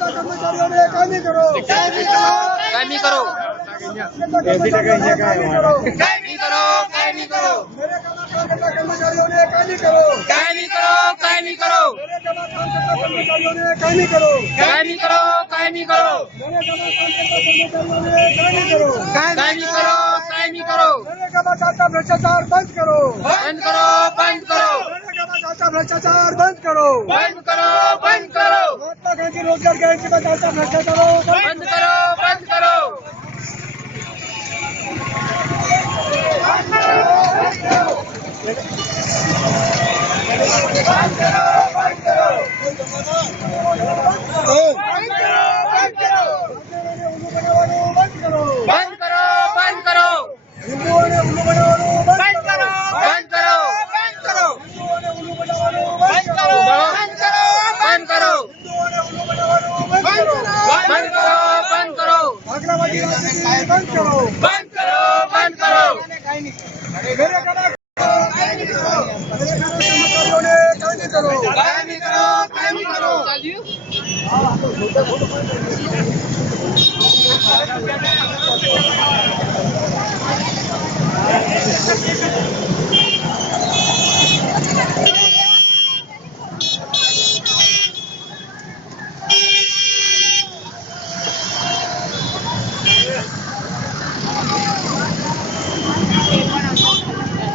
कर्मचारियों ने कायमी करो, कायमी करो, कायमी करो, कायमी करो, कायमी करो, मेरे कर्मचारियों ने कायमी करो, कायमी करो, कायमी करो, मेरे कर्मचारियों ने कायमी करो, कायमी करो, कायमी करो, मेरे कर्मचारियों ने कायमी करो, कायमी करो, कायमी करो, मेरे का भ्रष्टाचार बंद करो, बंद करो, बंद करो, मेरे का भ्रष्टाचार बंद करो, बंद करो, बंद करो, महात्मा गांधी रोजगार गारंटी में चालता भ्रष्टाचार बंद करो, बंद करो, बंद करो, बंद करो, हिंदुओं ने उल्लू बनावानू बंद करो, बंद करो, बंद करो, हिंदुओं ने उल्लू बनावानू बंद करो, बंद करो, बंद करो, हिंदुओं ने उल्लू बनावानू बंद करो, बंद करो, बंद करो, आग्रावादी राजनीति बंद करो, बंद करो, बंद करो, मेरे कर्मचारियों ने कायमी करो, कायमी करो, कायमी करो,